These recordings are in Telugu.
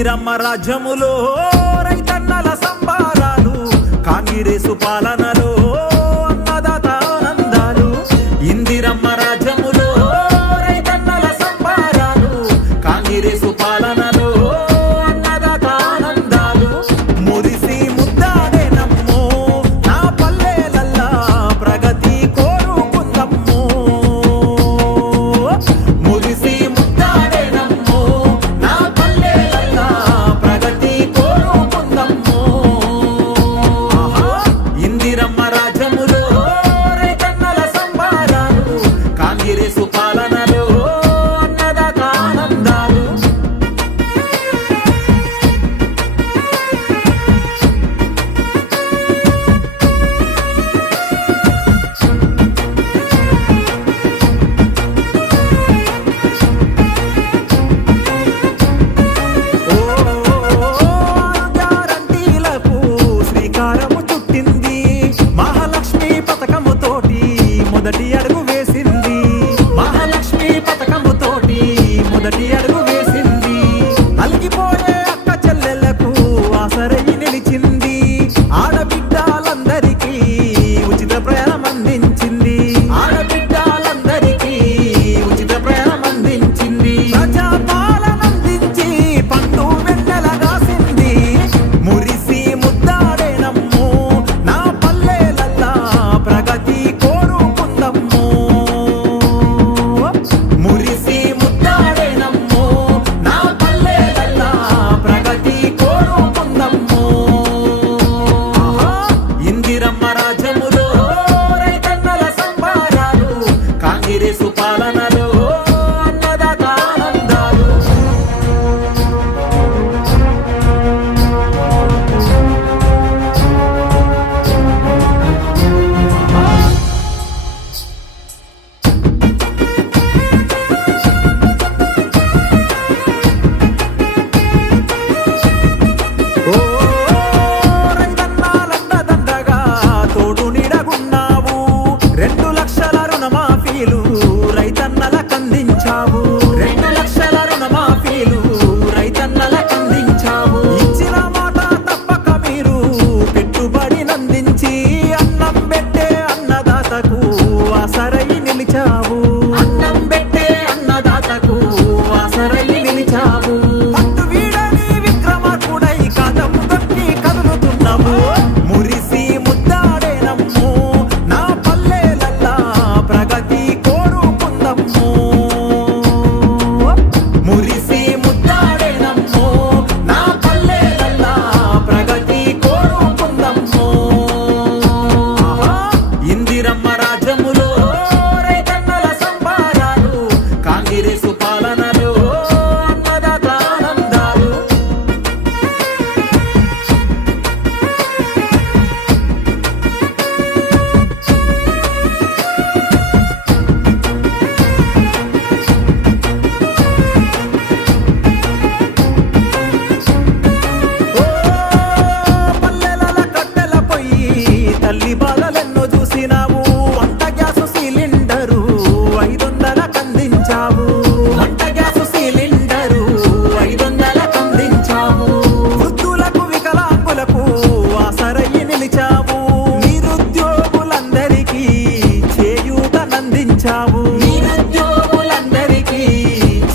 ఇందిరమ్మ రాజ్యములో రైతన్నల సంబారాలు, కాంగ్రెసు పాలనలో అన్నదాత ఆనందాలు. ఇందిరమ్మ రాజ్యములో రైతన్నల సంబారాలు, కాంగ్రెసు పాలనలో అన్నదాత ఆనందాలు. మురిసి ముద్దాడేనమ్మో నా పల్లెలల్లా ప్రగతి కోరుకుందమ్మో. మురిసి ముద్దాడేనమ్మో నా పల్లెలల్లా ప్రగతి కోరుకుందమ్మో. ఇందిరమ్మ రాజ్యములో రైతన్నల సంబారాలు, కాంగ్రెసు పాలనలో అన్నదాత ఆనందాలు. గ్యారంటీలకు శ్రీకారము చుట్టింది, మహాలక్ష్మి పథకము తోటి మొదటి అడుగు వేసింది. మహాలక్ష్మి పథకము తోటి మొదటి అడుగు వేసింది. అలిగిపోయే అక్క చెల్లెళ్లకు ఆసరయి నిలిచింది. ఆడబిడ్డలందరికీ ఉచిత ప్రయాణం అందించింది. ఆడబిడ్డలందరికీ ఉచిత ప్రయాణం అందించింది. ప్రజాపాలన అందించి పండు వెన్నెల రాసింది. మురిసి ముద్దాడేనమ్మో నా పల్లెలల్లా ప్రగతి కోరుకుందమ్మో. మురిసి ముద్దాడేనమ్మో నా పల్లెలల్లా ప్రగతి కోరుకుందమ్మో. ఇందిరమ్మ రాజ్యములో రైతన్నల సంబారాలు, కాంగ్రెసు పాలనలో అన్నదాత ఆనందాలు. ఓ రైతన్నాలండదండగా తోడు నీడగున్నావు. 2 లక్షల రుణమాఫీలు రైతన్నలకందించావు. 2 లక్షల రుణమాఫీలు రైతన్నలకందించావు. ఇచ్చిన మాట తప్పక మీరు పెట్టుబడి నందించి అన్నం పెట్టే అన్నదాతకు ఆసరయి నిలిచావు. అన్నం పెట్టే అన్నదాతకు ఆసరయి నిలిచావు. పట్టు వీడని విక్రమార్కుడై కదం దొక్కి కదులుతున్నావు. మురిసి ముద్దాడేనమ్మో నా పల్లెలల్లా ప్రగతి కోరుకుందమ్మో. మురిసి ముద్దాడేనమ్మో నా పల్లెలల్లా ప్రగతి కోరుకుందమ్మో. ఇందిరమ్మ రాజ్యములో రైతన్నల సంబారాలు, కాంగ్రెసు పాలనలో అన్నదాత ఆనందాలు. ఓ పల్లెల కట్టెల పొయ్యి తల్లి బాధలెన్నో చూసినావు. వంట గ్యాసు సిలిండరు 500 కందించావు. వంట గ్యాసు సిలిండరు 500 కందించావు. వృద్ధులకు వికలాంగులకు ఆసరయి నిలిచావు. నిరుద్యోగులందరికీ చేయూతనందించావు. నిరుద్యోగులందరికీ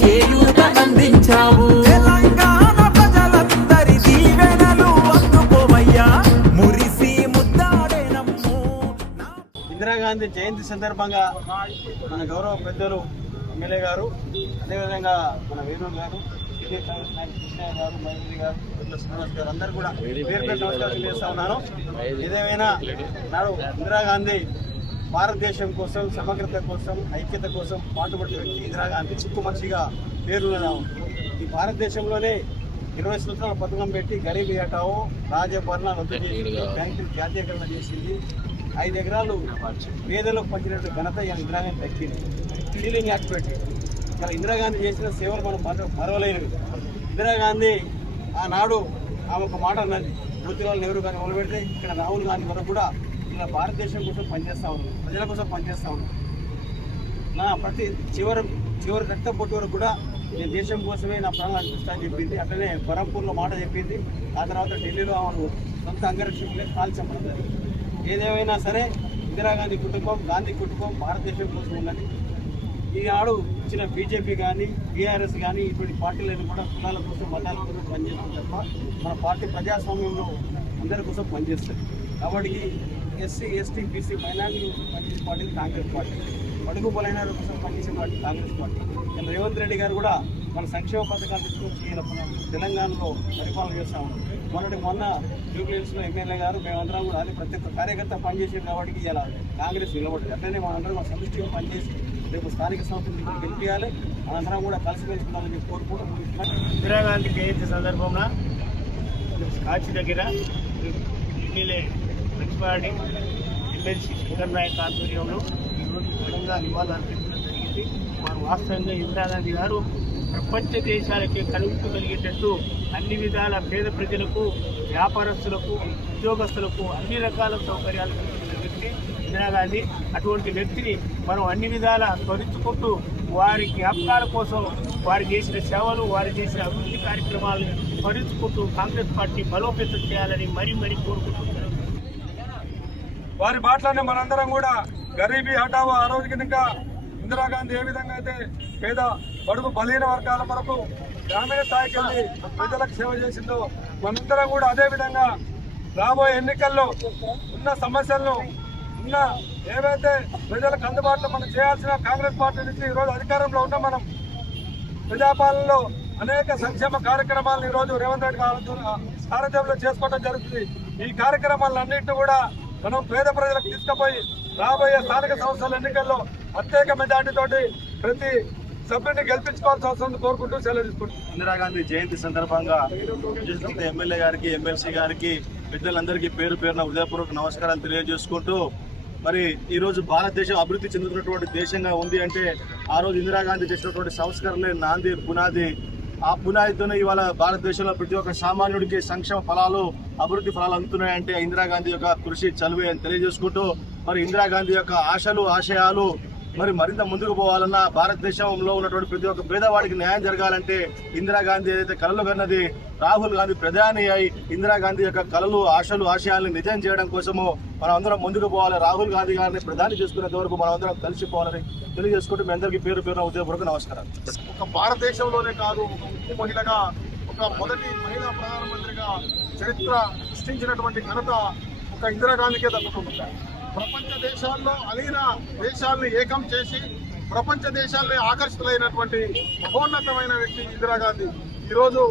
చేయూతనందించావు. తెలంగాణ ప్రజలందరి దీవెనలు అందుకోవయ్యా. మురిసి ముద్దాడేనమ్మో నా ఇందిరాగాంధీ జయంతి సందర్భంగా మన గౌరవ పెద్దలు ఎమ్మెల్యే గారు, అదేవిధంగా మన వేణుడు గారు, కృష్ణయ్య గారు, మహేంద్ర గారు, శ్రీనివాస్ గారు అందరూ కూడా పేరు పేరు నమస్కారం తెలియజేస్తా ఉన్నాను. ఏదేమైనా నాడు ఇందిరాగాంధీ భారతదేశం కోసం, సమగ్రత కోసం, ఐక్యత కోసం పాటుపడిన వ్యక్తి ఇందిరాగాంధీ. చిక్కు మనిషిగా పేరున్న ఈ భారతదేశంలోనే 20 సంవత్సరాల పథకం పెట్టి గరీబీ హఠావో, రాజభరణ రద్దు చేసింది, బ్యాంకులు జాతీయకరణ చేసింది. 5 ఎకరాలు పేదలకు పంచినట్టు ఘనత ఇందిరాగాంధీ దక్కింది. సీలింగ్ యాక్ట్ పెట్టి ఇలా ఇందిరాగాంధీ చేసిన సేవలు మనం మరవలేనివి. ఇందిరాగాంధీ ఆనాడు ఆమె ఒక మాట అన్నది, మోతీలాల్ నెహ్రూ గారిని మొదలు పెడితే ఇక్కడ రాహుల్ గాంధీ వరకు కూడా ఇలా భారతదేశం కోసం పనిచేస్తూ ఉన్నాం, ప్రజల కోసం పనిచేస్తూ ఉన్నాం. నా ప్రతి చివరి రక్త పొట్టు వరకు కూడా నేను దేశం కోసమే నా ప్రాణాలు అర్పిస్తా అని చెప్పింది. అట్లనే బరంపూర్లో మాట చెప్పింది. ఆ తర్వాత ఢిల్లీలో ఆమెను సొంత అంగరక్షకులే కాల్ చెప్పడం జరిగింది. ఏదేమైనా సరే ఇందిరాగాంధీ కుటుంబం, గాంధీ కుటుంబం భారతదేశం కోసం ఉన్నది. ఈనాడు ఇచ్చిన బీజేపీ కానీ బీఆర్ఎస్ కానీ ఇటువంటి పార్టీలను కూడా కులాల కోసం మతాల కోసం పనిచేస్తుంది తప్ప మన పార్టీ ప్రజాస్వామ్యంలో అందరి కోసం పనిచేస్తుంది. కాబట్టి ఎస్సీ ఎస్టీ బీసీ మైనారిటీ పనిచేసే పార్టీ కాంగ్రెస్ పార్టీ, బడుగు బలైన కోసం పనిచేసే పార్టీ కాంగ్రెస్ పార్టీ. ఇలా రేవంత్ రెడ్డి గారు కూడా మన సంక్షేమ పథకాలు తీసుకొచ్చి మన తెలంగాణలో పరిపాలన చేస్తూ ఉన్నాం. మొన్న జూబ్లీహిల్స్లో ఎమ్మెల్యే గారు మేమందరం కూడా అది ప్రతి ఒక్క కార్యకర్త పనిచేసారు కాబట్టి ఇలా కాంగ్రెస్ నిలబడింది. అట్లనే మనందరం సమిష్టిగా పనిచేసి రేపు స్థానిక సంస్థలు గెలిపించాలి. మనందరం కూడా కలిసిమెలిసి ఉండాలని కోరుకుంటూ ఇందిరాగాంధీ జయంతి సందర్భంగా కాచి దగ్గర ఎమ్మెల్యే ప్రిన్సిపాలిటీ ఎమ్మెల్సీ శంకర్ నాయక్ ఆధ్వర్యంలో ఈరోజు ఘనంగా నివాళులు అర్పించడం జరిగింది. వారు వాస్తవంగా ఇందిరాగాంధీ గారు ప్రపంచ దేశాలకి కలుగుతూ కలిగేటట్టు అన్ని విధాల పేద ప్రజలకు, వ్యాపారస్తులకు, ఉద్యోగస్తులకు అన్ని రకాల సౌకర్యాలు కల్పించిన వ్యక్తి ఇందిరాగాంధీ. అటువంటి వ్యక్తిని మనం అన్ని విధాల స్మరించుకుంటూ వారి జ్ఞాపకాల కోసం వారు చేసిన సేవలు, వారు చేసిన అభివృద్ధి కార్యక్రమాలను స్మరించుకుంటూ కాంగ్రెస్ పార్టీ బలోపేతం చేయాలని మరీ కోరుకుంటున్నారు. వారి మాటలనే మనందరం కూడా గరీబీ హఠావో ఆ రోజు కనుక ఇందిరాగాంధీ ఏ విధంగా అయితే పేద బడుగు బలహీన వర్గాల వరకు గ్రామీణ స్థాయికి వెళ్ళి ప్రజలకు సేవ చేసిందో మనందరం కూడా అదే విధంగా రాబోయే ఎన్నికల్లో ఉన్న సమస్యలను ఉన్న ఏవైతే ప్రజలకు అందుబాటులో మనం చేయాల్సిన కాంగ్రెస్ పార్టీ నుంచి ఈరోజు అధికారంలో ఉన్న మనం ప్రజాపాలనలో అనేక సంక్షేమ కార్యక్రమాలను ఈరోజు రేవంత్ రెడ్డి సారథ్యంలో చేసుకోవడం జరుగుతుంది. ఈ కార్యక్రమాలన్నింటినీ కూడా మనం పేద ప్రజలకు తీసుకుపోయి రాబోయే స్థానిక సంస్థల ఎన్నికల్లో ప్రత్యేక మెజార్టీతోటి ప్రతి సభ్యుని గెలిపించుకోవాల్సిన అవసరం కోరుకుంటూ సెలవు తీసుకుంటాం. ఇందిరాగాంధీ జయంతి సందర్భంగా ఎమ్మెల్యే గారికి, ఎమ్మెల్సీ గారికి, పెద్దలందరికీ పేరు పేరున హృదయపూర్వక నమస్కారాలు తెలియజేసుకుంటూ మరి ఈరోజు భారతదేశం అభివృద్ధి చెందుతున్నటువంటి దేశంగా ఉంది అంటే ఆ రోజు ఇందిరాగాంధీ చేసినటువంటి సంస్కరణలే నాంది, పునాది. ఆ పునాదితోనే ఇవాళ భారతదేశంలో ప్రతి ఒక్క సామాన్యుడికి సంక్షేమ ఫలాలు, అభివృద్ధి ఫలాలు అందుతున్నాయంటే ఇందిరాగాంధీ యొక్క కృషి, చలువే అని తెలియజేసుకుంటూ మరి ఇందిరాగాంధీ యొక్క ఆశలు, ఆశయాలు మరి మరింత ముందుకు పోవాలన్నా భారతదేశంలో ఉన్నటువంటి ప్రతి ఒక్క పేదవాడికి న్యాయం జరగాలంటే ఇందిరాగాంధీ ఏదైతే కలలు కన్నది, రాహుల్ గాంధీ ప్రధాని అయి ఇందిరాగాంధీ యొక్క కలలు, ఆశలు, ఆశయాలను నిజం చేయడం కోసము మనం అందరం ముందుకు పోవాలి. రాహుల్ గాంధీ గారిని ప్రధాని చేసుకునేంత వరకు మనం అందరం కలిసిపోవాలని తెలియజేసుకుంటూ మీ అందరికీ పేరు పేరున ఉదయపూర్వక నమస్కారాలు. ఒక భారతదేశంలోనే కాదు, ఒక మహిళగా, ఒక మొదటి మహిళా ప్రధానమంత్రిగా చరిత్ర సృష్టించినటువంటి ఘనత ఒక ఇందిరాగాంధీకే దక్కుతుంది. ప్రపంచ దేశాల్లో అలీన దేశాలను ఏకం చేసి ప్రపంచ దేశాల్లో ఆకర్షితులైనటువంటి మహోన్నతమైన వ్యక్తి ఇందిరాగాంధీ. ఈరోజు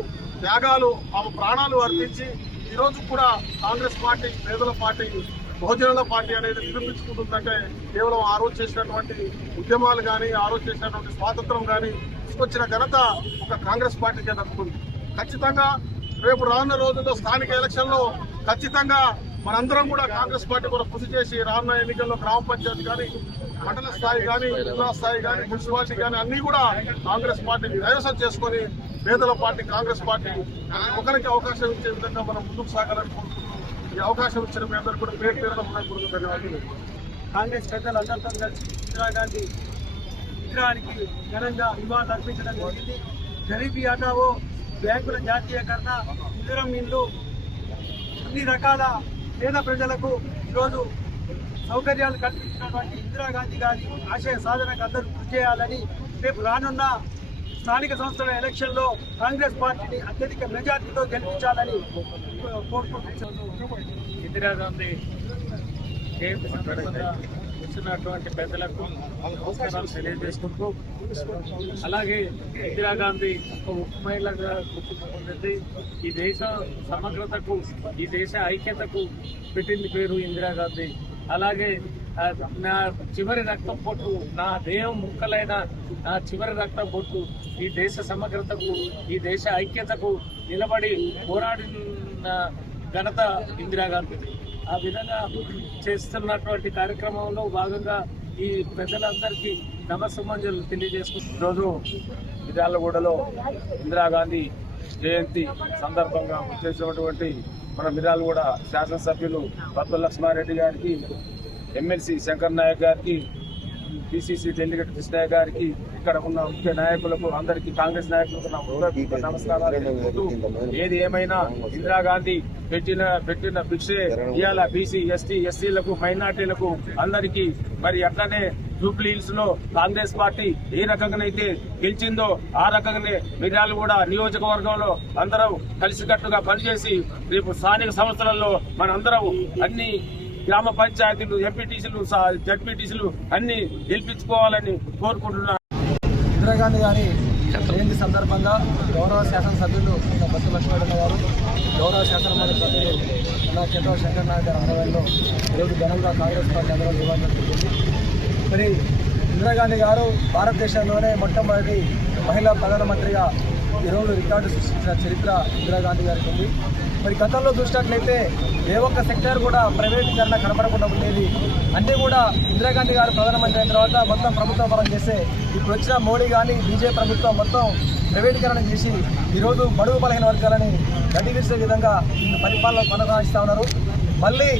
త్యాగాలు, ఆమె ప్రాణాలు అర్పించి ఈరోజు కూడా కాంగ్రెస్ పార్టీ పేదల పార్టీ, బహుజనుల పార్టీ అనేది నిరూపించుకుంటుందంటే కేవలం ఆ రోజు చేసినటువంటి ఉద్యమాలు కానీ, ఆ రోజు చేసినటువంటి స్వాతంత్రం కానీ తీసుకొచ్చిన ఘనత ఒక కాంగ్రెస్ పార్టీకే దక్కుతుంది. ఖచ్చితంగా రేపు రానున్న రోజుల్లో స్థానిక ఎలక్షన్లో ఖచ్చితంగా మనందరం కూడా కాంగ్రెస్ పార్టీ కూడా కృషి చేసి రానున్న ఎన్నికల్లో గ్రామ పంచాయతీ కానీ, మండల స్థాయి కానీ, జిల్లా స్థాయి కానీ, మున్సిపాలిటీ కానీ అన్నీ కూడా కాంగ్రెస్ పార్టీని కైవసం చేసుకొని పేదల పార్టీ కాంగ్రెస్ పార్టీ ఒకరికి అవకాశం ఇచ్చే విధంగా మనం ముందుకు సాగాలని కోరుకుంటున్నాం. ఈ అవకాశం ఇచ్చిన మీ అందరూ కూడా పేరు పేరున ధన్యవాదాలు. కాంగ్రెస్ పెద్దలందరితో కలిసి ఇందిరాగాంధీ విగ్రహానికి ఘనంగా నివాళులు అర్పించడం జరిగింది. గరీబీ హఠావో, బ్యాంకుల జాతీయకరణ, ఇందిరం ఇల్లు, అన్ని రకాల పేద ప్రజలకు ఈరోజు సౌకర్యాలు కల్పించినటువంటి ఇందిరాగాంధీ గారి ఆశయ సాధనకు అందరూ కృషి చేయాలని, రేపు రానున్న స్థానిక సంస్థల ఎలక్షన్లో కాంగ్రెస్ పార్టీని అత్యధిక మెజార్టీతో గెలిపించాలని కోరుకుంటున్నాను. ఇందిరాగాంధీ జయంతి సందర్భంగా వచ్చినటువంటి పెద్దలకు నమస్కారాలు తెలియజేసుకుంటూ, అలాగే ఇందిరాగాంధీ ఒక ఉక్కు మహిళగా గుర్తింపు పొందింది. ఈ దేశ సమగ్రతకు, ఈ దేశ ఐక్యతకు పెట్టింది పేరు ఇందిరాగాంధీ. అలాగే నా చివరి రక్తం పొట్టు, నా దేహం ముక్కలైన నా చివరి రక్తం పొట్టు ఈ దేశ సమగ్రతకు, ఈ దేశ ఐక్యతకు నిలబడి పోరాడిన ఘనత ఇందిరాగాంధీ. ఆ విధంగా చేస్తున్నటువంటి కార్యక్రమంలో భాగంగా ఈ ప్రజలందరికీ నమస్సుమంజలు తెలియజేసుకుంటున్నారు. ఈరోజు మిర్యాలగూడలో ఇందిరాగాంధీ జయంతి సందర్భంగా చేసినటువంటి మన మిర్యాలగూడ శాసనసభ్యులు బత్తుల లక్ష్మారెడ్డి గారికి, ఎమ్మెల్సీ శంకర్ నాయక్ గారికి, పిసిసి డెలిగేట్ కృష్ణయ్య గారికి, ఇక్కడ ఉన్న ముఖ్య నాయకులకు అందరికీ కాంగ్రెస్ నాయకులకు నా హృదయపూర్వక నమస్కారాలు తెలుపుతూ, ఏది ఏమైనా ఇందిరాగాంధీ పెట్టిన భిక్షే ఇవాళ బీసీ ఎస్టీలకు మైనార్టీలకు అందరికీ మరి అట్లనే జూబ్లీ హిల్స్ లో కాంగ్రెస్ పార్టీ ఏ రకంగానైతే గెలిచిందో ఆ రకంగానే మిర్యాలగూడ నియోజకవర్గంలో అందరం కలిసికట్టుగా పనిచేసి రేపు స్థానిక సంస్థలలో మనందరం అన్ని గ్రామ పంచాయతీలు ఎంపీటీసీలు జడ్పీటీసీలు అన్ని గెలిపించుకోవాలని కోరుకుంటున్నాను. ఇందిరాగాంధీ గారి జయంతి సందర్భంగా గౌరవ శాసనసభ్యులు బొత్స లక్ష్మీనారాయణ గారు, గౌరవ శాసనమండలి సభ్యులు కేంద్ర శంకర్ నాయక్ గారి ఆధ్వర్యంలో ఈరోజు ఘనంగా కాంగ్రెస్ పార్టీ అందరం ఇవ్వడం జరిగింది. మరి ఇందిరాగాంధీ గారు భారతదేశంలోనే మొట్టమొదటి మహిళా ప్రధానమంత్రిగా ఈరోజు రికార్డు సృష్టించిన చరిత్ర ఇందిరాగాంధీ గారికి ఉంది. మరి గతంలో చూసినట్లయితే ఏ ఒక్క సెక్టర్ కూడా ప్రైవేటీకరణ కనపడకుండా ఉండేది. అన్నీ కూడా ఇందిరాగాంధీ గారు ప్రధానమంత్రి అయిన తర్వాత మొత్తం ప్రభుత్వం పరం చేస్తే ఇప్పుడు వచ్చిన మోడీ కానీ బీజేపీ ప్రభుత్వం మొత్తం ప్రైవేటీకరణ చేసి ఈరోజు బడుగు బలహీన వర్గాలని గడ్డివిరిసే విధంగా పరిపాలన కొనసాగిస్తూ ఉన్నారు. మళ్ళీ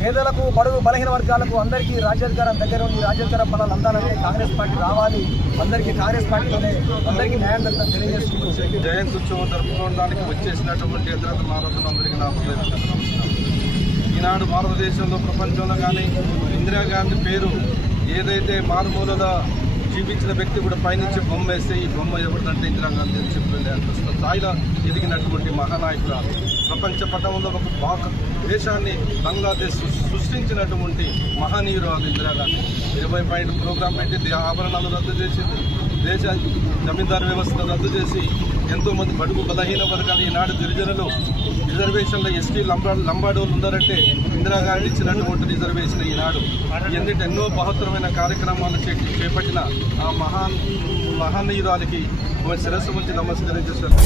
పేదలకు బడుగు బలహీన వర్గాలకు అందరికీ రాజ్యాధికారం దగ్గర ఉంది. రాజ్యాధికార ఫలాలు అందాలంటే కాంగ్రెస్ పార్టీ రావాలి. అందరికీ కాంగ్రెస్ పార్టీలోనే అందరికీ న్యాయం జరుగుతుందని తెలియజేసుకుంటూ జయంతి ఉత్సవం జరుపుకోవడానికి వచ్చేసినటువంటి ఎదురత మారతులందరికీ నా హృదయపూర్వక నమస్కారం. ఈనాడు భారతదేశంలో ప్రపంచంలో కానీ ఇందిరాగాంధీ పేరు ఏదైతే మారుమూలలో జీవించిన వ్యక్తి కూడా పైనుంచి బొమ్మ వేస్తే ఈ బొమ్మ ఎవరిదంటే ఇందిరాగాంధీ అని చెప్పి అంత స్థాయిలో ఎదిగినటువంటి మహానాయకురాలు. ప్రపంచ పటంలో ఒక దేశాన్ని బంగ్లాదేశ్ సృష్టించినటువంటి మహనీయురాలు ఇందిరాగాంధీ. 20 పాయింట్ ప్రోగ్రాం పెట్టి ఆభరణాలు రద్దు చేసింది, దేశ జమీందారు వ్యవస్థ రద్దు చేసి ఎంతోమంది బడుగు బలహీన వర్గాలు ఈనాడు గిరిజనులు రిజర్వేషన్లో ఎస్టీ లంబాడోళ్ళు ఉన్నారంటే ఇందిరాగాంధీ ఇచ్చినటువంటి రిజర్వేషన్ ఈనాడు ఎందుకంటే ఎన్నో బహుత్తరమైన కార్యక్రమాలు చేపట్టిన ఆ మహనీయురాలికి శిరస్సు నుంచి నమస్కరించేస్తారు.